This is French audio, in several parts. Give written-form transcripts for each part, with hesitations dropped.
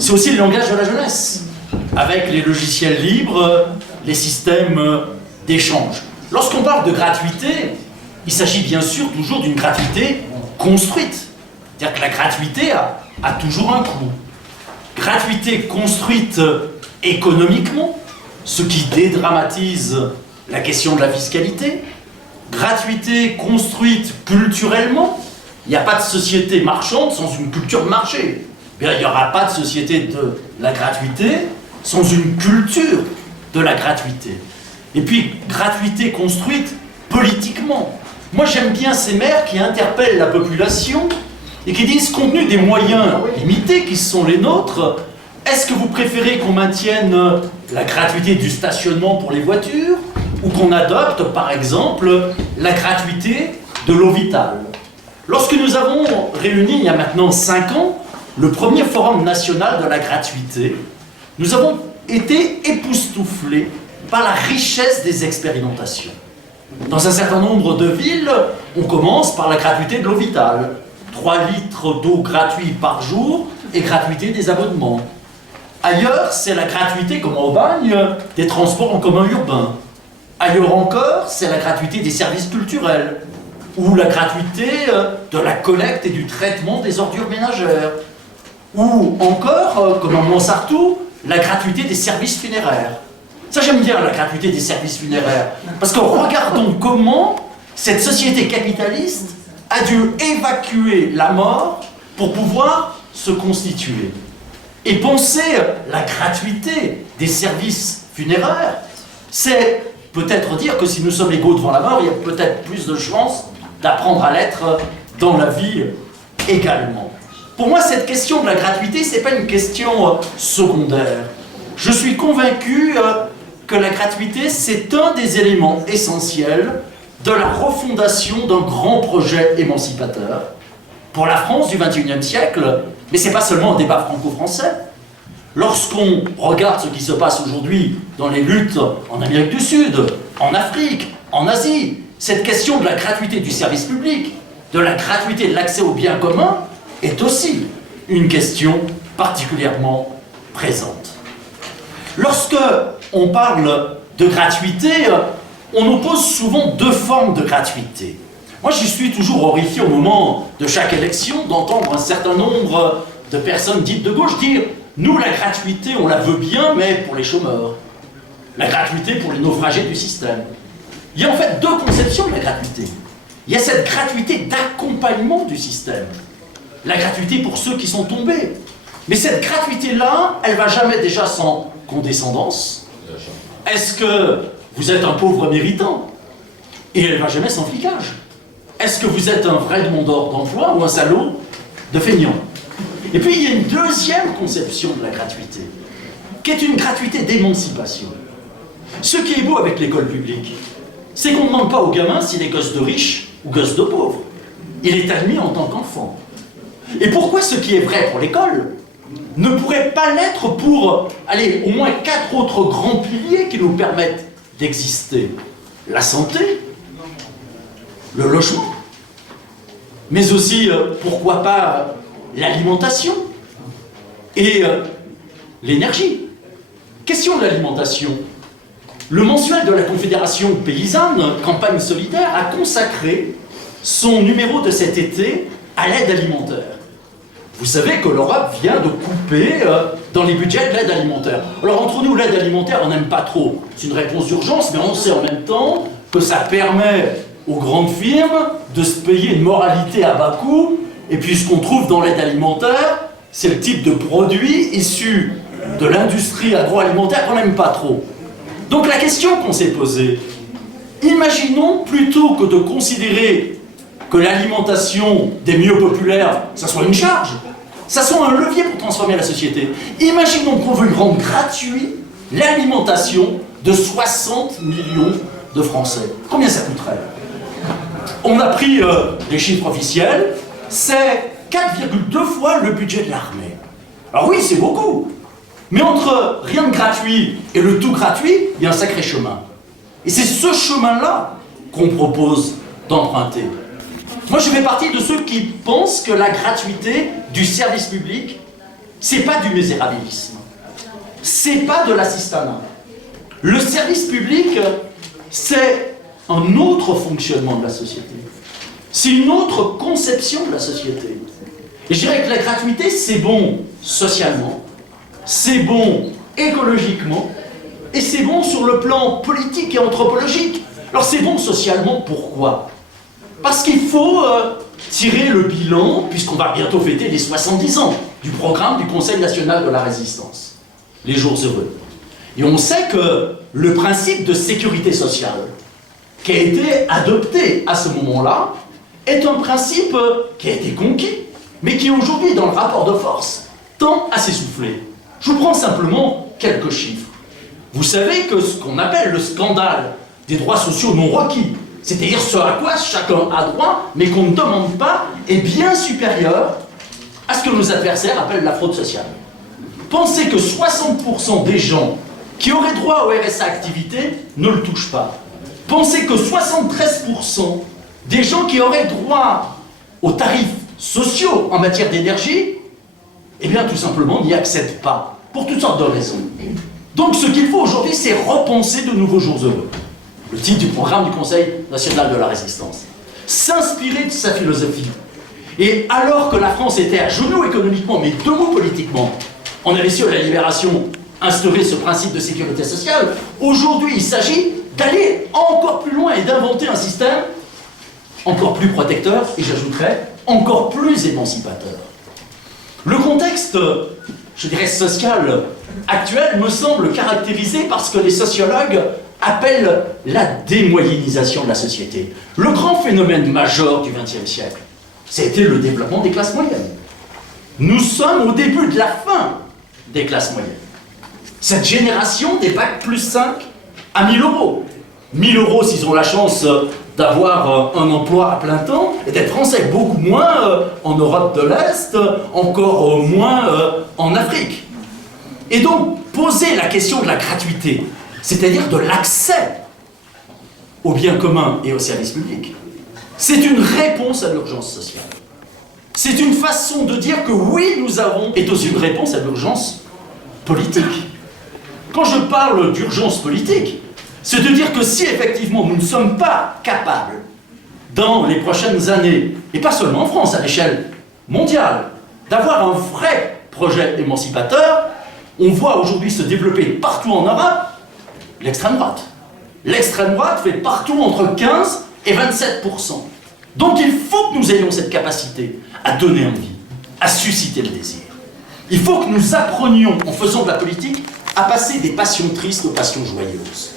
c'est aussi le langage de la jeunesse, avec les logiciels libres, les systèmes d'échange. Lorsqu'on parle de gratuité, il s'agit bien sûr toujours d'une gratuité construite. C'est-à-dire que la gratuité a toujours un coût. Gratuité construite économiquement, ce qui dédramatise la question de la fiscalité. Gratuité construite culturellement. Il n'y a pas de société marchande sans une culture de marché. Il n'y aura pas de société de la gratuité sans une culture de la gratuité. Et puis, gratuité construite politiquement. Moi, j'aime bien ces maires qui interpellent la population et qui disent, compte tenu des moyens limités qui sont les nôtres, est-ce que vous préférez qu'on maintienne la gratuité du stationnement pour les voitures ou qu'on adopte, par exemple, la gratuité de l'eau vitale? Lorsque nous avons réuni, il y a maintenant 5 ans, le premier forum national de la gratuité, nous avons été époustouflés par la richesse des expérimentations. Dans un certain nombre de villes, on commence par la gratuité de l'eau vitale. 3 litres d'eau gratuits par jour et gratuité des abonnements. Ailleurs, c'est la gratuité, comme en Aubagne, des transports en commun urbains. Ailleurs encore, c'est la gratuité des services culturels, ou la gratuité de la collecte et du traitement des ordures ménagères, ou encore, comme en Montsartou, la gratuité des services funéraires. Ça, j'aime bien la gratuité des services funéraires, parce que regardons comment cette société capitaliste a dû évacuer la mort pour pouvoir se constituer. Et penser la gratuité des services funéraires, c'est peut-être dire que si nous sommes égaux devant la mort, il y a peut-être plus de chances d'apprendre à l'être dans la vie également. Pour moi, cette question de la gratuité, ce n'est pas une question secondaire. Je suis convaincu que la gratuité, c'est un des éléments essentiels de la refondation d'un grand projet émancipateur pour la France du XXIe siècle, mais ce n'est pas seulement un débat franco-français. Lorsqu'on regarde ce qui se passe aujourd'hui dans les luttes en Amérique du Sud, en Afrique, en Asie, cette question de la gratuité du service public, de la gratuité de l'accès aux biens communs, est aussi une question particulièrement présente. Lorsque on parle de gratuité, on oppose souvent 2 formes de gratuité. Moi, je suis toujours horrifié au moment de chaque élection d'entendre un certain nombre de personnes dites de gauche dire « Nous, la gratuité, on la veut bien, mais pour les chômeurs. La gratuité pour les naufragés du système. » Il y a en fait 2 conceptions de la gratuité. Il y a cette gratuité d'accompagnement du système. La gratuité pour ceux qui sont tombés. Mais cette gratuité-là, elle ne va jamais déjà sans condescendance. Est-ce que vous êtes un pauvre méritant? Et elle ne va jamais sans flicage. Est-ce que vous êtes un vrai demandeur d'emploi ou un salaud de feignant? Et puis il y a une deuxième conception de la gratuité, qui est une gratuité d'émancipation. Ce qui est beau avec l'école publique, c'est qu'on ne demande pas aux gamins s'il est gosse de riches ou gosse de pauvres. Il est admis en tant qu'enfant. Et pourquoi ce qui est vrai pour l'école ne pourrait pas l'être pour, allez, au moins 4 autres grands piliers qui nous permettent d'exister? La santé, le logement, mais aussi, pourquoi pas, l'alimentation et l'énergie. Question de l'alimentation. Le mensuel de la Confédération paysanne, Campagne solidaire, a consacré son numéro de cet été à l'aide alimentaire. Vous savez que l'Europe vient de couper dans les budgets de l'aide alimentaire. Alors entre nous, l'aide alimentaire, on n'aime pas trop. C'est une réponse d'urgence, mais on sait en même temps que ça permet aux grandes firmes de se payer une moralité à bas coût. Et puis ce qu'on trouve dans l'aide alimentaire, c'est le type de produit issu de l'industrie agroalimentaire qu'on n'aime pas trop. Donc la question qu'on s'est posée, imaginons plutôt que de considérer que l'alimentation des milieux populaires, ça soit une charge, ça soit un levier pour transformer la société. Imaginons qu'on veuille rendre gratuit l'alimentation de 60 millions de Français. Combien ça coûterait? On a pris les chiffres officiels, c'est 4,2 fois le budget de l'armée. Alors oui, c'est beaucoup, mais entre rien de gratuit et le tout gratuit, il y a un sacré chemin. Et c'est ce chemin-là qu'on propose d'emprunter. Moi, je fais partie de ceux qui pensent que la gratuité du service public, c'est pas du misérabilisme, c'est pas de l'assistanat. Le service public, c'est un autre fonctionnement de la société. C'est une autre conception de la société. Et je dirais que la gratuité, c'est bon socialement, c'est bon écologiquement, et c'est bon sur le plan politique et anthropologique. Alors c'est bon socialement, pourquoi? Parce qu'il faut tirer le bilan, puisqu'on va bientôt fêter les 70 ans du programme du Conseil national de la résistance, les jours heureux. Et on sait que le principe de sécurité sociale qui a été adopté à ce moment-là est un principe qui a été conquis, mais qui aujourd'hui, dans le rapport de force, tend à s'essouffler. Je vous prends simplement quelques chiffres. Vous savez que ce qu'on appelle le scandale des droits sociaux non requis, c'est-à-dire ce à quoi chacun a droit, mais qu'on ne demande pas, est bien supérieur à ce que nos adversaires appellent la fraude sociale. Pensez que 60% des gens qui auraient droit au RSA activité ne le touchent pas. Pensez que 73% des gens qui auraient droit aux tarifs sociaux en matière d'énergie, eh bien tout simplement n'y accèdent pas, pour toutes sortes de raisons. Donc ce qu'il faut aujourd'hui, c'est repenser de nouveaux jours heureux. Le titre du programme du Conseil national de la résistance. S'inspirer de sa philosophie. Et alors que la France était à genoux économiquement, mais debout politiquement, on avait su à la Libération instaurer ce principe de sécurité sociale. Aujourd'hui, il s'agit d'aller encore plus loin et d'inventer un système encore plus protecteur, et j'ajouterais, encore plus émancipateur. Le contexte, je dirais, social actuel me semble caractérisé par ce que les sociologues appellent la démoyennisation de la société. Le grand phénomène majeur du XXe siècle, c'était le développement des classes moyennes. Nous sommes au début de la fin des classes moyennes. Cette génération des bacs plus 5 à 1000 euros. 1000 euros s'ils ont la chance d'avoir un emploi à plein temps, et d'être français, beaucoup moins en Europe de l'Est, encore moins en Afrique. Et donc, poser la question de la gratuité, c'est-à-dire de l'accès aux biens communs et aux services publics, c'est une réponse à l'urgence sociale. C'est une façon de dire que oui, nous avons, est aussi une réponse à l'urgence politique. Quand je parle d'urgence politique, c'est de dire que si effectivement nous ne sommes pas capables, dans les prochaines années, et pas seulement en France, à l'échelle mondiale, d'avoir un vrai projet émancipateur, on voit aujourd'hui se développer partout en Europe l'extrême droite. L'extrême droite fait partout entre 15 et 27%. Donc il faut que nous ayons cette capacité à donner envie, à susciter le désir. Il faut que nous apprenions, en faisant de la politique, à passer des passions tristes aux passions joyeuses.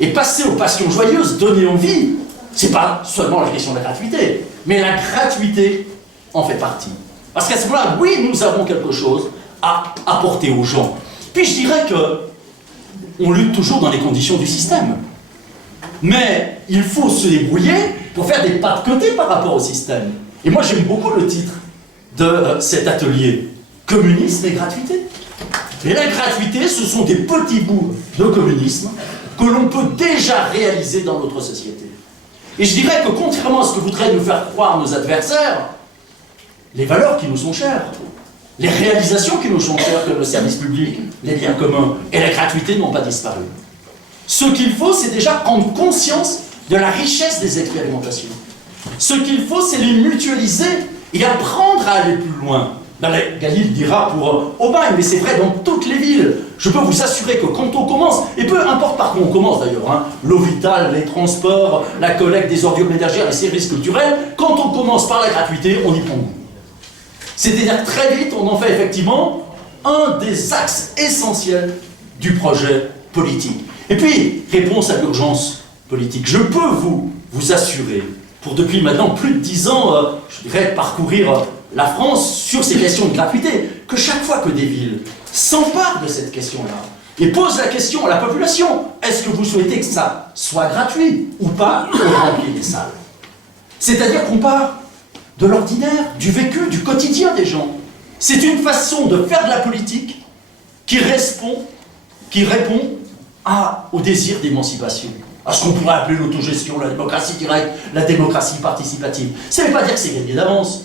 Et passer aux passions joyeuses, donner envie, c'est pas seulement la question de la gratuité, mais la gratuité en fait partie. Parce qu'à ce moment-là, oui, nous avons quelque chose à apporter aux gens. Puis je dirais que on lutte toujours dans les conditions du système. Mais il faut se débrouiller pour faire des pas de côté par rapport au système. Et moi j'aime beaucoup le titre de cet atelier, communisme et gratuité. Et la gratuité, ce sont des petits bouts de communisme que l'on peut déjà réaliser dans notre société. Et je dirais que contrairement à ce que voudraient nous faire croire nos adversaires, les valeurs qui nous sont chères, les réalisations qui nous sont chères, comme le service public, les biens communs et la gratuité n'ont pas disparu. Ce qu'il faut, c'est déjà prendre conscience de la richesse des expérimentations. Ce qu'il faut, c'est les mutualiser et apprendre à aller plus loin. Galil dira pour Aubagne, mais c'est vrai dans toutes les villes. Je peux vous assurer que quand on commence, et peu importe par quoi on commence d'ailleurs, l'eau vitale, les transports, la collecte des ordures ménagères, les services culturels, quand on commence par la gratuité, on y prend goût. C'est-à-dire très vite, on en fait effectivement un des axes essentiels du projet politique. Et puis, réponse à l'urgence politique. Je peux vous assurer, pour depuis maintenant plus de 10 ans, je dirais, parcourir la France sur ces questions de gratuité, que chaque fois que des villes s'emparent de cette question-là et posent la question à la population, est-ce que vous souhaitez que ça soit gratuit ou pas, on remplit les salles. C'est-à-dire qu'on part de l'ordinaire, du vécu, du quotidien des gens. C'est une façon de faire de la politique qui répond au désir d'émancipation, à ce qu'on pourrait appeler l'autogestion, la démocratie directe, la démocratie participative. Ça ne veut pas dire que c'est gagné d'avance.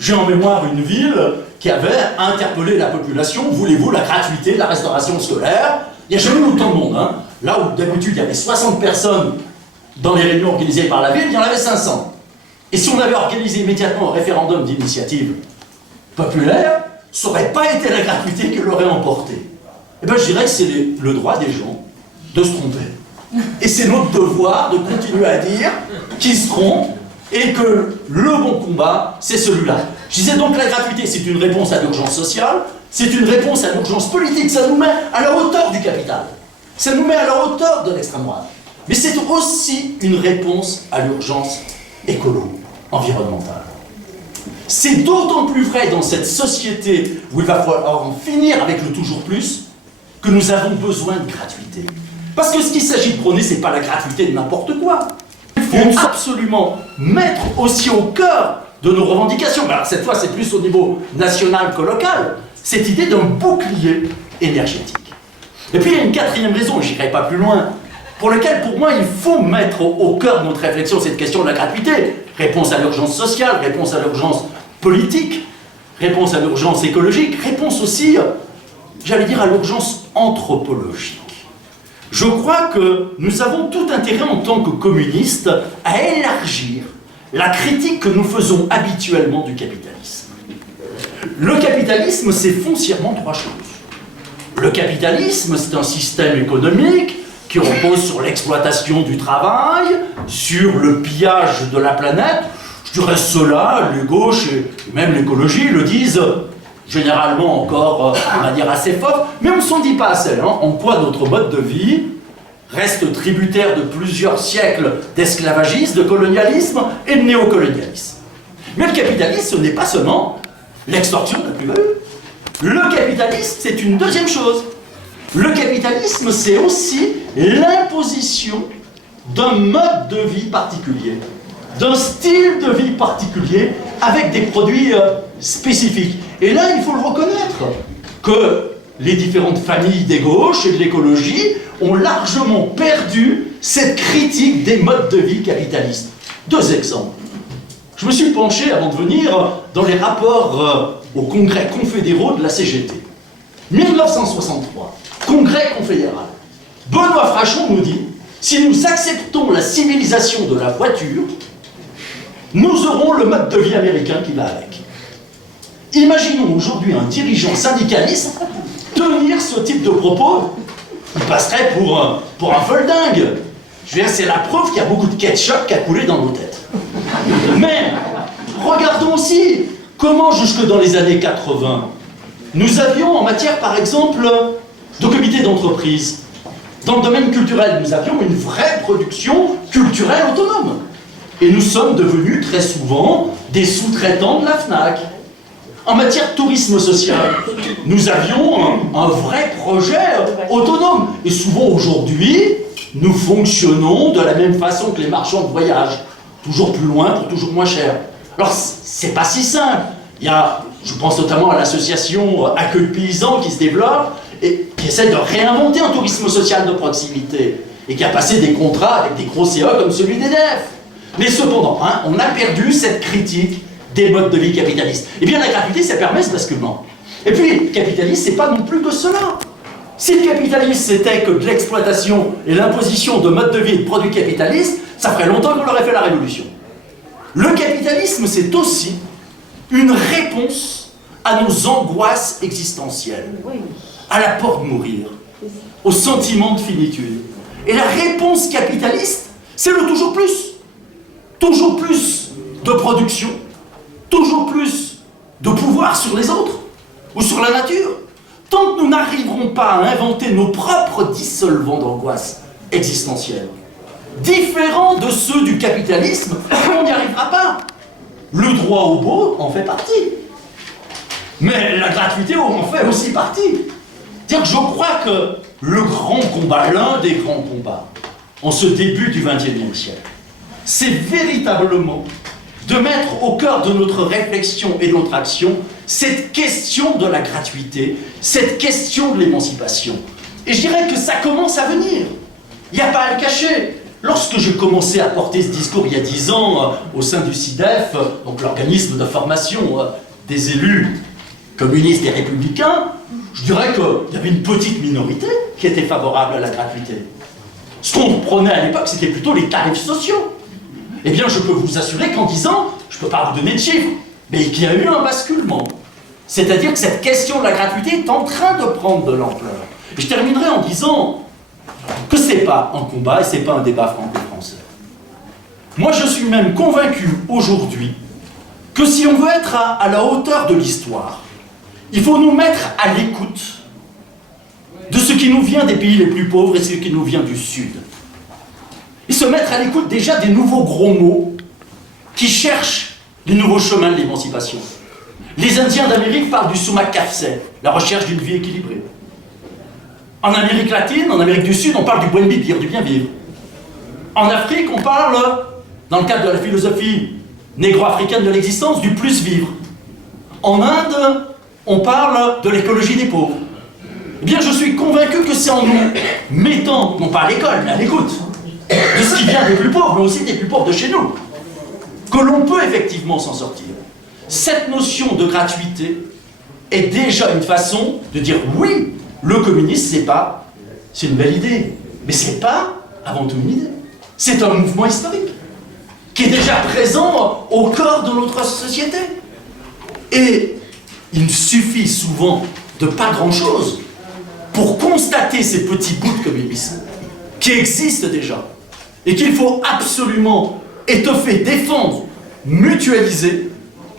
J'ai en mémoire une ville qui avait interpellé la population. Voulez-vous la gratuité de la restauration scolaire? Il n'y a jamais eu autant de monde. Hein. Là où d'habitude il y avait 60 personnes dans les réunions organisées par la ville, il y en avait 500. Et si on avait organisé immédiatement un référendum d'initiative populaire, ça n'aurait pas été la gratuité qui l'aurait emporté. Eh bien, je dirais que c'est le droit des gens de se tromper. Et c'est notre devoir de continuer à dire qu'ils se trompent et que le bon combat, c'est celui-là. Je disais donc que la gratuité, c'est une réponse à l'urgence sociale, c'est une réponse à l'urgence politique, ça nous met à la hauteur du capital, ça nous met à la hauteur de l'extrême droite. Mais c'est aussi une réponse à l'urgence écolo, environnementale. C'est d'autant plus vrai dans cette société où il va falloir en finir avec le toujours plus, que nous avons besoin de gratuité. Parce que ce qu'il s'agit de prôner, ce n'est pas la gratuité de n'importe quoi. Il faut absolument mettre aussi au cœur de nos revendications, mais alors cette fois c'est plus au niveau national que local, cette idée d'un bouclier énergétique. Et puis il y a une quatrième raison, je n'irai pas plus loin, pour laquelle pour moi il faut mettre au cœur de notre réflexion cette question de la gratuité. Réponse à l'urgence sociale, réponse à l'urgence politique, réponse à l'urgence écologique, réponse aussi, j'allais dire, à l'urgence anthropologique. Je crois que nous avons tout intérêt en tant que communistes à élargir la critique que nous faisons habituellement du capitalisme. Le capitalisme, c'est foncièrement trois choses. Le capitalisme, c'est un système économique qui repose sur l'exploitation du travail, sur le pillage de la planète. Je dirais cela, les gauches et même l'écologie le disent généralement encore de manière assez forte, mais on ne s'en dit pas assez, hein, en quoi notre mode de vie reste tributaire de plusieurs siècles d'esclavagisme, de colonialisme et de néocolonialisme. Mais le capitalisme, ce n'est pas seulement l'extorsion de la plus-value. Le capitalisme, c'est une deuxième chose. Le capitalisme, c'est aussi l'imposition d'un mode de vie particulier, d'un style de vie particulier, avec des produits spécifiques. Et là, il faut le reconnaître, que les différentes familles des gauches et de l'écologie ont largement perdu cette critique des modes de vie capitalistes. Deux exemples. Je me suis penché, avant de venir, dans les rapports au congrès confédéraux de la CGT. 1963, congrès confédéral. Benoît Frachon nous dit, si nous acceptons la civilisation de la voiture, nous aurons le mode de vie américain qui va avec. Imaginons aujourd'hui un dirigeant syndicaliste tenir ce type de propos, il passerait pour un foldingue. Je veux dire, c'est la preuve qu'il y a beaucoup de ketchup qui a coulé dans nos têtes. Mais, regardons aussi comment, jusque dans les années 80, nous avions en matière, par exemple, de comités d'entreprise. Dans le domaine culturel, nous avions une vraie production culturelle autonome. Et nous sommes devenus très souvent des sous-traitants de la FNAC. En matière de tourisme social, nous avions un vrai projet autonome. Et souvent aujourd'hui, nous fonctionnons de la même façon que les marchands de voyage. Toujours plus loin pour toujours moins cher. Alors, c'est pas si simple. Il y a, je pense notamment à l'association Accueil Paysan qui se développe et qui essaie de réinventer un tourisme social de proximité et qui a passé des contrats avec des gros CE comme celui d'EDF. Mais cependant, hein, on a perdu cette critique des modes de vie capitalistes. Eh bien, la gratuité, ça permet ce basculement. Et puis, le capitalisme, c'est pas non plus que cela. Si le capitalisme, c'était que de l'exploitation et l'imposition de modes de vie et de produits capitalistes, ça ferait longtemps qu'on aurait fait la révolution. Le capitalisme, c'est aussi une réponse à nos angoisses existentielles, à la peur de mourir, au sentiment de finitude. Et la réponse capitaliste, c'est le toujours plus. Toujours plus de production, toujours plus de pouvoir sur les autres ou sur la nature. Tant que nous n'arriverons pas à inventer nos propres dissolvants d'angoisse existentielle, différents de ceux du capitalisme, on n'y arrivera pas. Le droit au beau en fait partie. Mais la gratuité en fait aussi partie. C'est-à-dire que je crois que le grand combat, l'un des grands combats, en ce début du XXIe siècle, c'est véritablement de mettre au cœur de notre réflexion et de notre action cette question de la gratuité, cette question de l'émancipation. Et je dirais que ça commence à venir. Il n'y a pas à le cacher. Lorsque j'ai commencé à porter ce discours il y a 10 ans au sein du CIDEF, donc l'organisme de formation des élus communistes et républicains, je dirais qu'il y avait une petite minorité qui était favorable à la gratuité. Ce qu'on prenait à l'époque, c'était plutôt les tarifs sociaux. Eh bien, je peux vous assurer qu'en 10 ans, je ne peux pas vous donner de chiffres, mais qu'il y a eu un basculement. C'est-à-dire que cette question de la gratuité est en train de prendre de l'ampleur. Et je terminerai en disant que ce n'est pas un combat et ce n'est pas un débat franco-français. Moi, je suis même convaincu aujourd'hui que si on veut être à la hauteur de l'histoire, il faut nous mettre à l'écoute de ce qui nous vient des pays les plus pauvres et ce qui nous vient du Sud. Et se mettre à l'écoute déjà des nouveaux gros mots qui cherchent les nouveaux chemins de l'émancipation. Les Indiens d'Amérique parlent du sumak kafse, la recherche d'une vie équilibrée. En Amérique latine, en Amérique du Sud, on parle du buen vivir, du bien vivre. En Afrique, on parle, dans le cadre de la philosophie négro-africaine de l'existence, du plus vivre. En Inde, on parle de l'écologie des pauvres. Eh bien, je suis convaincu que c'est en nous mettant, non pas à l'école, mais à l'écoute, de ce qui vient des plus pauvres, mais aussi des plus pauvres de chez nous, que l'on peut effectivement s'en sortir. Cette notion de gratuité est déjà une façon de dire oui, le communisme, c'est une belle idée, mais c'est pas avant tout une idée. C'est un mouvement historique qui est déjà présent au cœur de notre société. Et il suffit souvent de pas grand-chose pour constater ces petits bouts de communisme qui existent déjà et qu'il faut absolument étoffer, défendre, mutualiser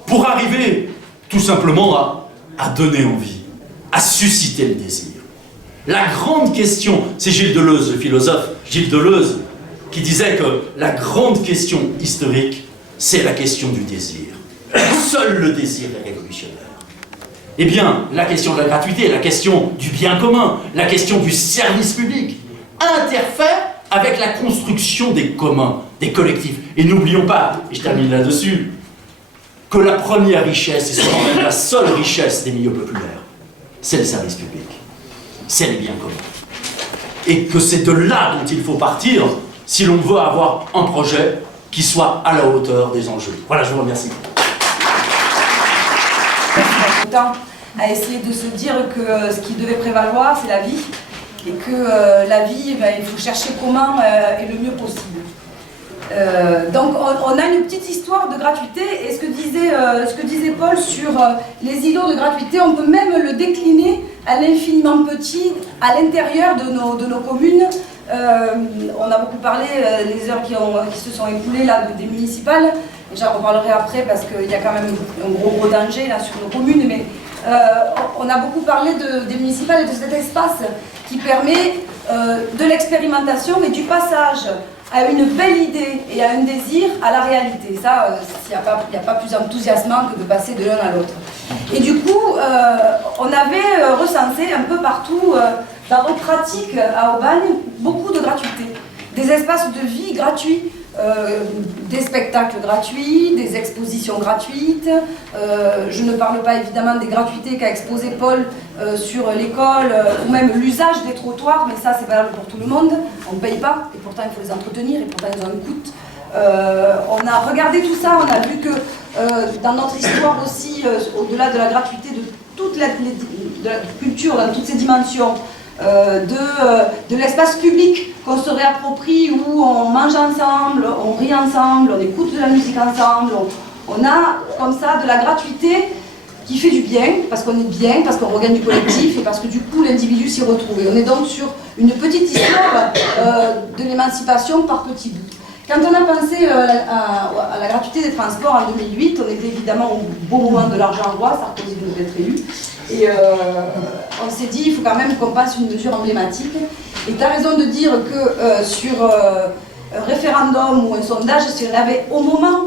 pour arriver tout simplement à donner envie, à susciter le désir. La grande question, c'est Gilles Deleuze, le philosophe Gilles Deleuze, qui disait que la grande question historique, c'est la question du désir. Seul le désir est révolutionnaire. Eh bien, la question de la gratuité, la question du bien commun, la question du service public, interfère avec la construction des communs, des collectifs. Et n'oublions pas, et je termine là-dessus, que la première richesse, et souvent même la seule richesse des milieux populaires, c'est le service public, c'est les biens communs. Et que c'est de là dont il faut partir si l'on veut avoir un projet qui soit à la hauteur des enjeux. Voilà, je vous remercie. À essayer de se dire que ce qui devait prévaloir, c'est la vie, et que la vie, il faut chercher comment est le mieux possible. Donc on a une petite histoire de gratuité, et ce que disait Paul sur les îlots de gratuité, on peut même le décliner à l'infiniment petit à l'intérieur de nos communes. On a beaucoup parlé, les heures qui se sont écoulées là, des municipales, et j'en reparlerai après parce qu'il y a quand même un gros danger là, sur nos communes, mais on a beaucoup parlé des municipales et de cet espace qui permet de l'expérimentation et du passage à une belle idée et à un désir à la réalité. Ça, il n'y a pas plus enthousiasmant que de passer de l'un à l'autre. Et du coup, on avait recensé un peu partout dans nos pratiques à Aubagne beaucoup de gratuité. Des espaces de vie gratuits, des spectacles gratuits, des expositions gratuites. Je ne parle pas évidemment des gratuités qu'a exposé Paul sur l'école ou même l'usage des trottoirs, mais ça c'est valable pour tout le monde. On ne paye pas et pourtant il faut les entretenir et pourtant ils ont un coût. On a regardé tout ça, on a vu que dans notre histoire aussi, au-delà de la gratuité de toute de la culture dans toutes ses dimensions, de l'espace public qu'on se réapproprie où on mange ensemble, on rit ensemble, on écoute de la musique ensemble, on a comme ça de la gratuité qui fait du bien, parce qu'on est bien, parce qu'on regagne du collectif et parce que du coup l'individu s'y retrouve. Et on est donc sur une petite histoire de l'émancipation par petits bouts. Quand on a pensé à la gratuité des transports en 2008, on était évidemment au bon moment de l'argent roi, Sarkozy venait d'être élu. Et on s'est dit, il faut quand même qu'on passe une mesure emblématique. Et tu as raison de dire que sur un référendum ou un sondage, si on avait au moment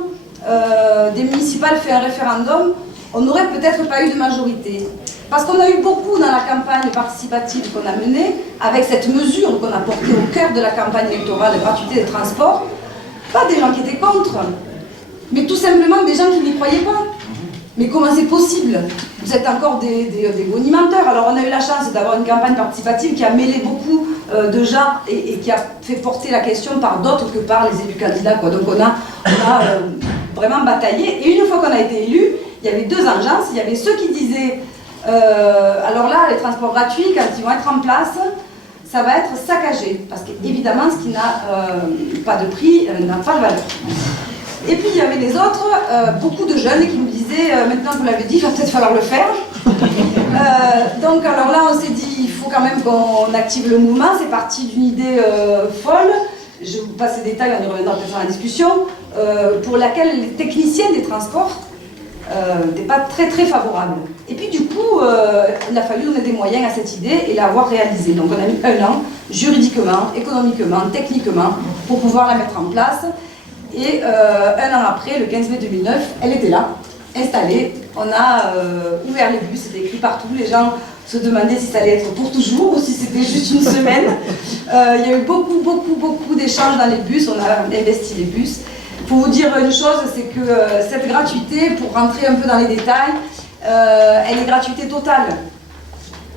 des municipales fait un référendum, on n'aurait peut-être pas eu de majorité. Parce qu'on a eu beaucoup dans la campagne participative qu'on a menée, avec cette mesure qu'on a portée au cœur de la campagne électorale de gratuité des transports, pas des gens qui étaient contre, mais tout simplement des gens qui n'y croyaient pas. Mais comment c'est possible? Vous êtes encore des bonimenteurs. Alors on a eu la chance d'avoir une campagne participative qui a mêlé beaucoup de gens et qui a fait porter la question par d'autres que par les élus candidats, quoi. Donc on a vraiment bataillé. Et une fois qu'on a été élus, il y avait deux engences. Il y avait ceux qui disaient Alors là, les transports gratuits, quand ils vont être en place, ça va être saccagé, parce qu'évidemment, ce qui n'a pas de prix n'a pas de valeur. Et puis il y avait les autres, beaucoup de jeunes qui me disaient maintenant que vous l'avez dit, il va peut-être falloir le faire. Donc alors là on s'est dit il faut quand même qu'on active le mouvement, c'est parti d'une idée folle, je vous passe les détails, on y reviendra peut-être dans la discussion, pour laquelle les techniciens des transports n'étaient pas très favorables. Et puis du coup il a fallu donner des moyens à cette idée et l'avoir réalisée. Donc on a mis 1 an, juridiquement, économiquement, techniquement, pour pouvoir la mettre en place. Et 1 an après, le 15 mai 2009, elle était là, installée. On a ouvert les bus, c'était écrit partout. Les gens se demandaient si ça allait être pour toujours ou si c'était juste une semaine. Il y a eu beaucoup d'échanges dans les bus, on a investi les bus. Pour vous dire une chose, c'est que cette gratuité, pour rentrer un peu dans les détails, elle est gratuité totale.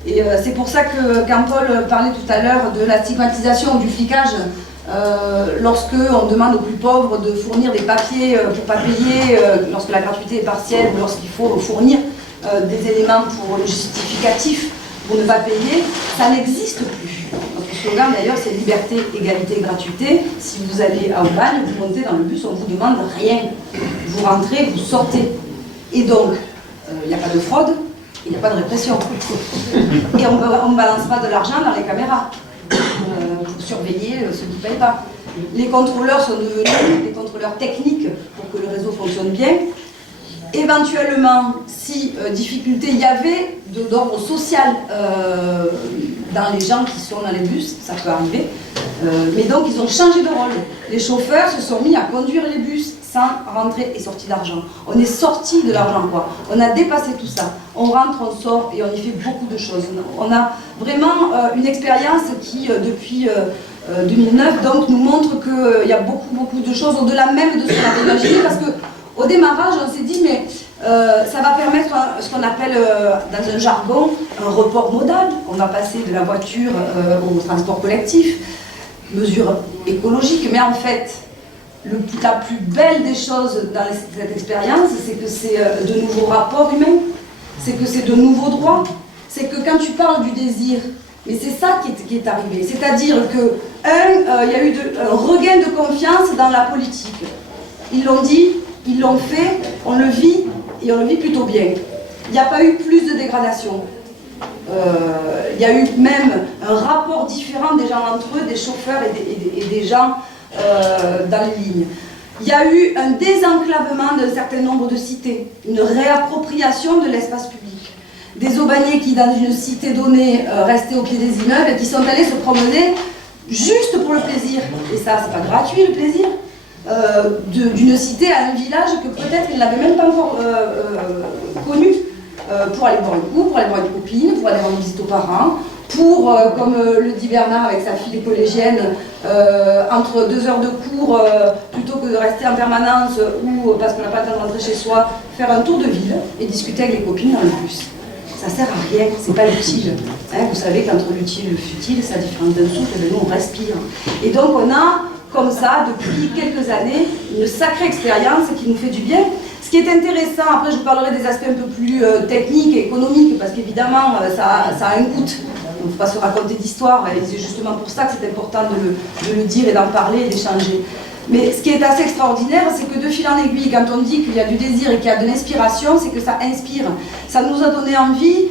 Et c'est pour ça que quand Paul parlait tout à l'heure de la stigmatisation ou du flicage, lorsque on demande aux plus pauvres de fournir des papiers pour ne pas payer, lorsque la gratuité est partielle, ou lorsqu'il faut fournir des éléments pour le justificatif pour ne pas payer, ça n'existe plus. Notre slogan d'ailleurs c'est liberté, égalité, gratuité. Si vous allez à Aubagne, vous montez dans le bus, on ne vous demande rien. Vous rentrez, vous sortez. Et donc, il n'y a pas de fraude, il n'y a pas de répression. Et on ne balance pas de l'argent dans les caméras. Pour surveiller ceux qui ne payent pas. Les contrôleurs sont devenus des contrôleurs techniques pour que le réseau fonctionne bien. Éventuellement, si difficulté il y avait d'ordre social dans les gens qui sont dans les bus, ça peut arriver, mais donc ils ont changé de rôle. Les chauffeurs se sont mis à conduire les bus sans rentrée et sortie d'argent. On est sorti de l'argent, quoi. On a dépassé tout ça. On rentre, on sort et on y fait beaucoup de choses. On a vraiment une expérience qui, depuis 2009, donc, nous montre qu'il y a beaucoup de choses au-delà même de ce qu'on avait imaginé, parce qu'au démarrage, on s'est dit, mais ça va permettre ce qu'on appelle, dans un jargon, un report modal. On va passer de la voiture au transport collectif, mesure écologique, mais en fait, la plus belle des choses dans cette expérience, c'est que c'est de nouveaux rapports humains, c'est que c'est de nouveaux droits, c'est que quand tu parles du désir, mais c'est ça qui est arrivé, c'est-à-dire que, il y a eu un regain de confiance dans la politique. Ils l'ont dit, ils l'ont fait, on le vit, et on le vit plutôt bien. Il n'y a pas eu plus de dégradation. Il y a eu même un rapport différent des gens entre eux, des chauffeurs et des gens dans les lignes. Il y a eu un désenclavement d'un certain nombre de cités, une réappropriation de l'espace public. Des Aubagnais qui, dans une cité donnée, restaient au pied des immeubles et qui sont allés se promener juste pour le plaisir. Et ça, c'est pas gratuit le plaisir. D'une cité à un village que peut-être ils n'avaient même pas encore connu, pour aller boire un coup, pour aller voir une copine, pour aller rendre visite aux parents, pour, comme le dit Bernard avec sa fille collégienne, entre 2 heures de cours, plutôt que de rester en permanence ou parce qu'on n'a pas le temps de rentrer chez soi, faire un tour de ville et discuter avec les copines dans le bus. Ça sert à rien, c'est pas utile. Hein, vous savez qu'entre l'utile et le futile, ça différence d'un souffle, et nous on respire. Et donc on a, comme ça, depuis quelques années, une sacrée expérience qui nous fait du bien. Ce qui est intéressant, après je vous parlerai des aspects un peu plus techniques et économiques, parce qu'évidemment ça a un coût. On ne peut pas se raconter d'histoire, et c'est justement pour ça que c'est important de le dire et d'en parler et d'échanger. Mais ce qui est assez extraordinaire, c'est que de fil en aiguille, quand on dit qu'il y a du désir et qu'il y a de l'inspiration, c'est que ça inspire. Ça nous a donné envie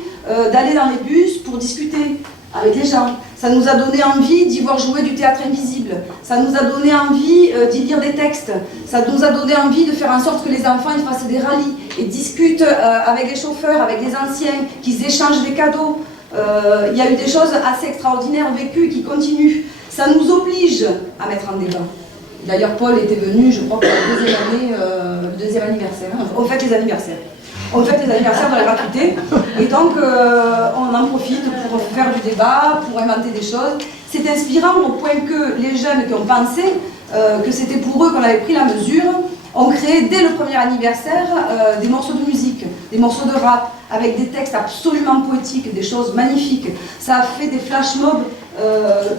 d'aller dans les bus pour discuter avec les gens. Ça nous a donné envie d'y voir jouer du théâtre invisible. Ça nous a donné envie d'y lire des textes. Ça nous a donné envie de faire en sorte que les enfants ils fassent des rallyes et discutent avec les chauffeurs, avec les anciens, qu'ils échangent des cadeaux. Il y a eu des choses assez extraordinaires vécues qui continuent. Ça nous oblige à mettre en débat. D'ailleurs, Paul était venu, je crois, pour la deuxième année, le deuxième anniversaire. On fête les anniversaires. On fête les anniversaires de la gratuité. Et donc, on en profite pour faire du débat, pour inventer des choses. C'est inspirant au point que les jeunes qui ont pensé que c'était pour eux qu'on avait pris la mesure, ont créé dès le premier anniversaire des morceaux de musique, des morceaux de rap, avec des textes absolument poétiques, des choses magnifiques. Ça a fait des flash mobs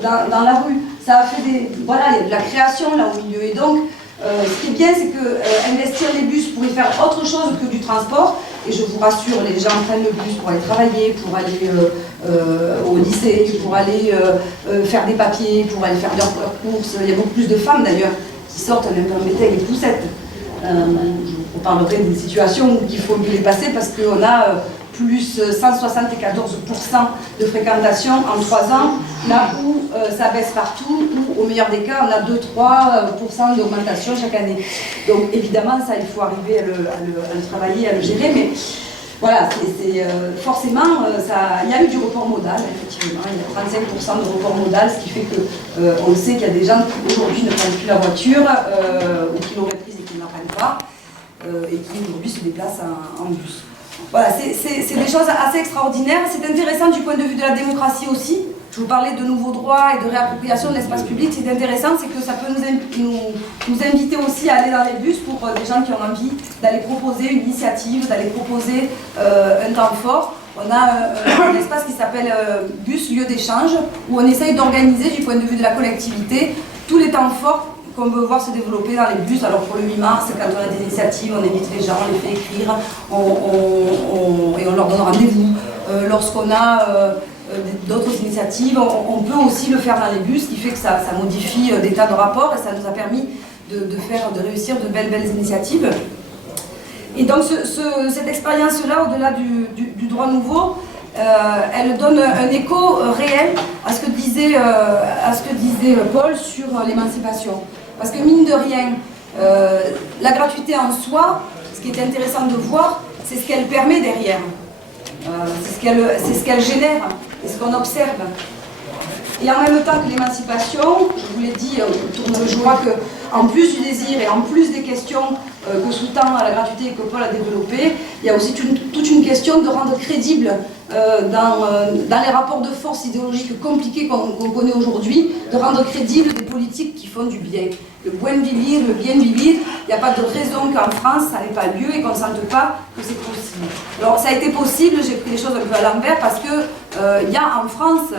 dans la rue. Ça a fait voilà, il y a de la création là au milieu. Et donc, ce qui est bien, c'est que investir les bus pour y faire autre chose que du transport, Et je vous rassure, les gens prennent le bus pour aller travailler, pour aller au lycée, pour aller faire des papiers, pour aller faire leurs courses. Il y a beaucoup plus de femmes d'ailleurs qui sortent même en métier avec les poussettes. Je vous parlerai des situations qu'il faut mieux les passer parce qu'on a plus 174% de fréquentation en 3 ans, là où ça baisse partout, où au meilleur des cas, on a 2-3% d'augmentation chaque année. Donc évidemment, ça, il faut arriver à le travailler, à le gérer, mais voilà, forcément, il y a eu du report modal, effectivement, il y a 35% de report modal, ce qui fait qu'on sait qu'il y a des gens qui aujourd'hui ne prennent plus la voiture, ou qui l'auraient prise et qui ne la prennent pas, et qui aujourd'hui se déplacent en bus. Voilà, c'est des choses assez extraordinaires. C'est intéressant du point de vue de la démocratie aussi. Je vous parlais de nouveaux droits et de réappropriation de l'espace public. C'est intéressant, c'est que ça peut nous inviter aussi à aller dans les bus pour des gens qui ont envie d'aller proposer une initiative, d'aller proposer un temps fort. On a un espace qui s'appelle Bus, lieu d'échange, où on essaye d'organiser du point de vue de la collectivité tous les temps forts qu'on veut voir se développer dans les bus. Alors pour le 8 mars, quand on a des initiatives, on invite les gens, on les fait écrire, et on leur donne rendez-vous. Lorsqu'on a d'autres initiatives, on peut aussi le faire dans les bus, ce qui fait que ça modifie des tas de rapports et ça nous a permis de réussir de belles initiatives. Et donc cette expérience-là, au-delà du droit nouveau, elle donne un écho réel à ce que disait Paul sur l'émancipation. Parce que mine de rien, la gratuité en soi, ce qui est intéressant de voir, c'est ce qu'elle permet derrière. C'est ce qu'elle génère et ce qu'on observe. Et en même temps que l'émancipation, je vous l'ai dit, je vois qu'en plus du désir et en plus des questions que sous-tend la gratuité et que Paul a développé, il y a aussi toute une question de rendre crédible dans les rapports de force idéologiques compliqués qu'on connaît aujourd'hui, de rendre crédibles des politiques qui font du bien. Le buen vivir, le bien vivir, il n'y a pas de raison qu'en France ça n'ait pas lieu et qu'on ne sente pas que c'est possible. Alors ça a été possible, j'ai pris les choses un peu à l'envers parce que il y a en France,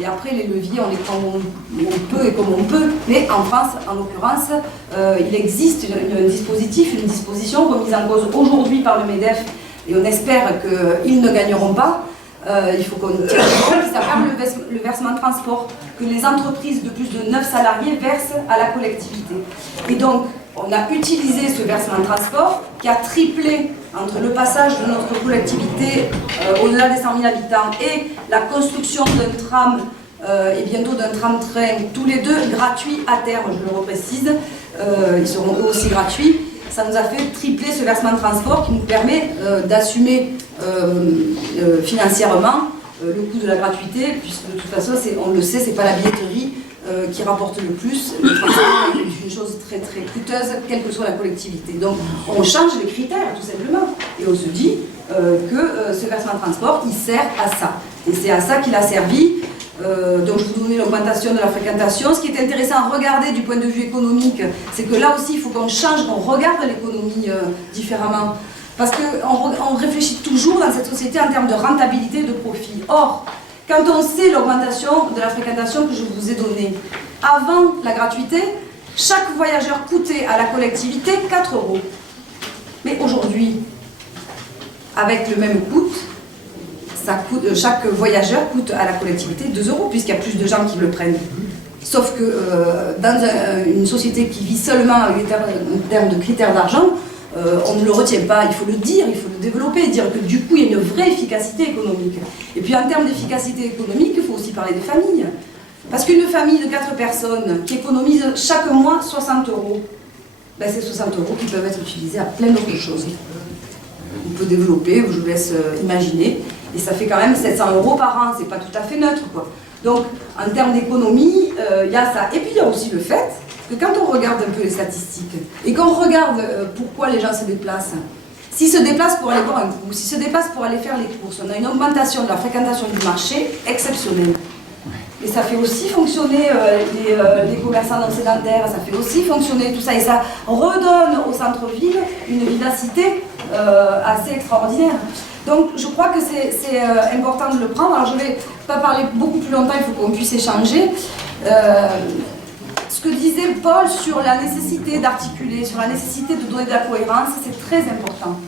et après les leviers on les prend où on peut et comme on peut, mais en France en l'occurrence, il existe un dispositif, une disposition remise en cause aujourd'hui par le MEDEF et on espère qu'ils ne gagneront pas. Il faut qu'on tienne compte, qui s'appelle le versement de transport, que les entreprises de plus de 9 salariés versent à la collectivité. Et donc, on a utilisé ce versement de transport qui a triplé entre le passage de notre collectivité au-delà des 100 000 habitants et la construction d'un tram et bientôt d'un tram-train, tous les deux gratuits à terme, je le reprécise, ils seront eux aussi gratuits. Ça nous a fait tripler ce versement de transport qui nous permet d'assumer financièrement le coût de la gratuité, puisque de toute façon, on le sait, c'est pas la billetterie qui rapporte le plus. Le transport est une chose très très coûteuse, quelle que soit la collectivité. Donc on change les critères tout simplement et on se dit que ce versement de transport, il sert à ça. Et c'est à ça qu'il a servi. Donc je vous donnais l'augmentation de la fréquentation. Ce qui est intéressant à regarder du point de vue économique, c'est que là aussi il faut qu'on change, qu'on regarde l'économie différemment. Parce qu'on réfléchit toujours dans cette société en termes de rentabilité et de profit. Or, quand on sait l'augmentation de la fréquentation que je vous ai donnée, avant la gratuité, chaque voyageur coûtait à la collectivité 4 €. Mais aujourd'hui, avec le même coût, chaque voyageur coûte à la collectivité 2 €, puisqu'il y a plus de gens qui le prennent. Sauf que dans une société qui vit seulement en termes de critères d'argent, on ne le retient pas, il faut le dire, il faut le développer, dire que du coup il y a une vraie efficacité économique. Et puis en termes d'efficacité économique, il faut aussi parler des familles. Parce qu'une famille de 4 personnes qui économise chaque mois 60 €, ben c'est 60 € qui peuvent être utilisés à plein d'autres choses. On peut développer, je vous laisse imaginer, et ça fait quand même 700 € par an, c'est pas tout à fait neutre, quoi. Donc en termes d'économie, il y a ça. Et puis il y a aussi le fait que quand on regarde un peu les statistiques et qu'on regarde pourquoi les gens se déplacent, s'ils se déplacent pour aller boire un coup, s'ils se déplacent pour aller faire les courses, on a une augmentation de la fréquentation du marché exceptionnelle. Et ça fait aussi fonctionner les commerçants non sédentaires, ça fait aussi fonctionner tout ça, et ça redonne au centre-ville une vivacité assez extraordinaire. Donc je crois que c'est important de le prendre. Alors je ne vais pas parler beaucoup plus longtemps, il faut qu'on puisse échanger. Ce que disait Paul sur la nécessité d'articuler, sur la nécessité de donner de la cohérence, c'est très important.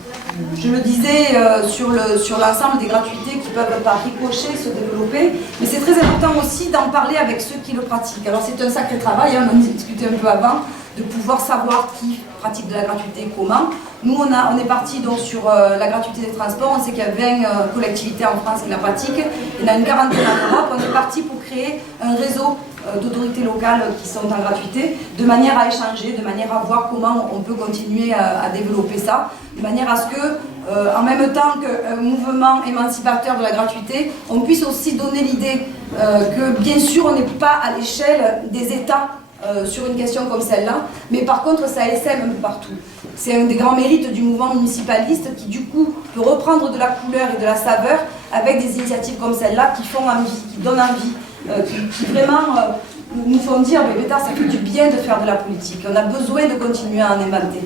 Je le disais sur l'ensemble des gratuités qui peuvent par ricochet se développer, mais c'est très important aussi d'en parler avec ceux qui le pratiquent. Alors c'est un sacré travail, on en discutait un peu avant, de pouvoir savoir qui pratique de la gratuité et comment. Nous, on est parti donc sur la gratuité des transports. On sait qu'il y a 20 collectivités en France qui la pratiquent. Il y en a une quarantaine en Europe. On est parti pour créer un réseau d'autorités locales qui sont en gratuité, de manière à échanger, de manière à voir comment on peut continuer à développer ça, de manière à ce que, en même temps qu'un mouvement émancipateur de la gratuité, on puisse aussi donner l'idée que, bien sûr, on n'est pas à l'échelle des États sur une question comme celle-là, mais par contre ça essaime un peu partout. C'est un des grands mérites du mouvement municipaliste qui du coup peut reprendre de la couleur et de la saveur avec des initiatives comme celle-là qui font envie, qui donnent envie, qui vraiment nous font dire mais Bétard, ça fait du bien de faire de la politique, on a besoin de continuer à en inventer.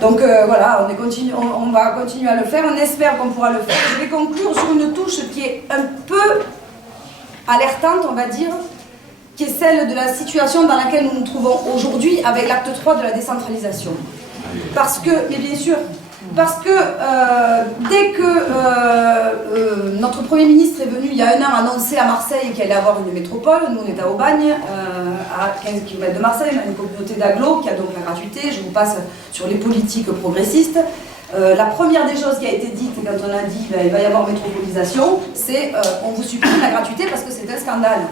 Donc voilà, on va continuer à le faire, on espère qu'on pourra le faire. Je vais conclure sur une touche qui est un peu alertante, on va dire, qui est celle de la situation dans laquelle nous nous trouvons aujourd'hui avec l'acte 3 de la décentralisation. Parce que, mais bien sûr, parce que dès que notre Premier ministre est venu il y a un an annoncer à Marseille qu'il allait avoir une métropole, nous on est à Aubagne, à 15 km de Marseille, on a une communauté d'agglos qui a donc la gratuité, je vous passe sur les politiques progressistes. La première des choses qui a été dite quand on a dit il va y avoir métropolisation, c'est on vous supprime la gratuité parce que c'est un scandale.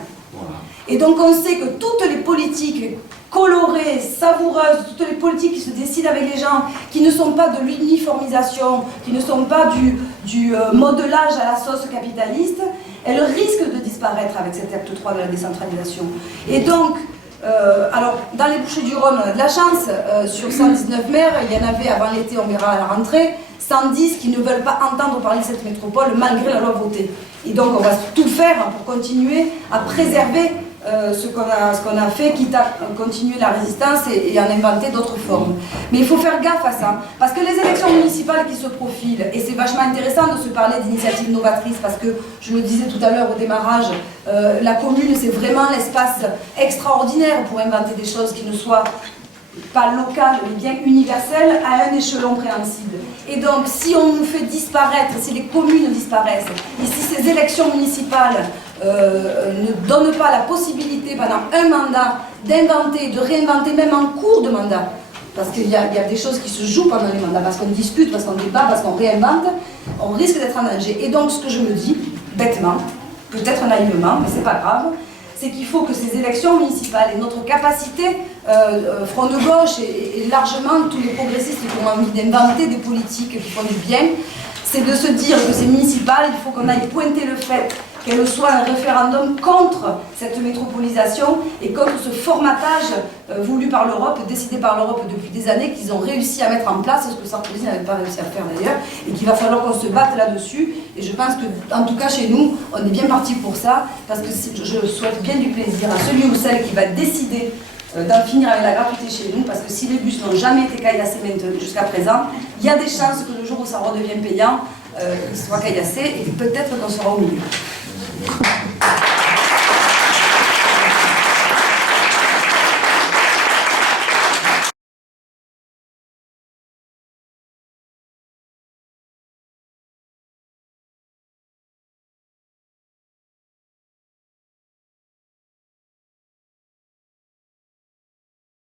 Et donc on sait que toutes les politiques colorées, savoureuses, toutes les politiques qui se décident avec les gens, qui ne sont pas de l'uniformisation, qui ne sont pas du modelage à la sauce capitaliste, elles risquent de disparaître avec cet acte 3 de la décentralisation. Et donc, alors dans les Bouches-du-Rhône, on a de la chance, sur 119 maires, il y en avait avant l'été, on verra à la rentrée, 110 qui ne veulent pas entendre parler de cette métropole malgré la loi votée. Et donc on va tout faire pour continuer à préserver ce qu'on a fait, quitte à continuer la résistance et en inventer d'autres formes. Mais il faut faire gaffe à ça, parce que les élections municipales qui se profilent, et c'est vachement intéressant de se parler d'initiatives novatrices, parce que, je le disais tout à l'heure au démarrage, la commune c'est vraiment l'espace extraordinaire pour inventer des choses qui ne soient pas locales, mais bien universelles, à un échelon préhensible. Et donc, si on nous fait disparaître, si les communes disparaissent, et si ces élections municipales ne donnent pas la possibilité pendant un mandat d'inventer, de réinventer, même en cours de mandat, parce qu'il y a des choses qui se jouent pendant les mandats, parce qu'on discute, parce qu'on débat, parce qu'on réinvente, on risque d'être en danger. Et donc, ce que je me dis, bêtement, peut-être naïvement, mais c'est pas grave, c'est qu'il faut que ces élections municipales et notre capacité, Front de gauche et largement tous les progressistes qui ont envie d'inventer des politiques qui font du bien, c'est de se dire que ces municipales, il faut qu'on aille pointer le fait qu'elles soient un référendum contre cette métropolisation et contre ce formatage voulu par l'Europe, décidé par l'Europe depuis des années, qu'ils ont réussi à mettre en place, ce que Sarkozy n'avait pas réussi à faire d'ailleurs, et qu'il va falloir qu'on se batte là-dessus. Et je pense que, en tout cas chez nous, on est bien parti pour ça, parce que je souhaite bien du plaisir à celui ou celle qui va décider d'en finir avec la gratuité chez nous, parce que si les bus n'ont jamais été caillassés jusqu'à présent, il y a des chances que le jour où ça redevient payant, ils soient caillassés et peut-être qu'on sera au milieu.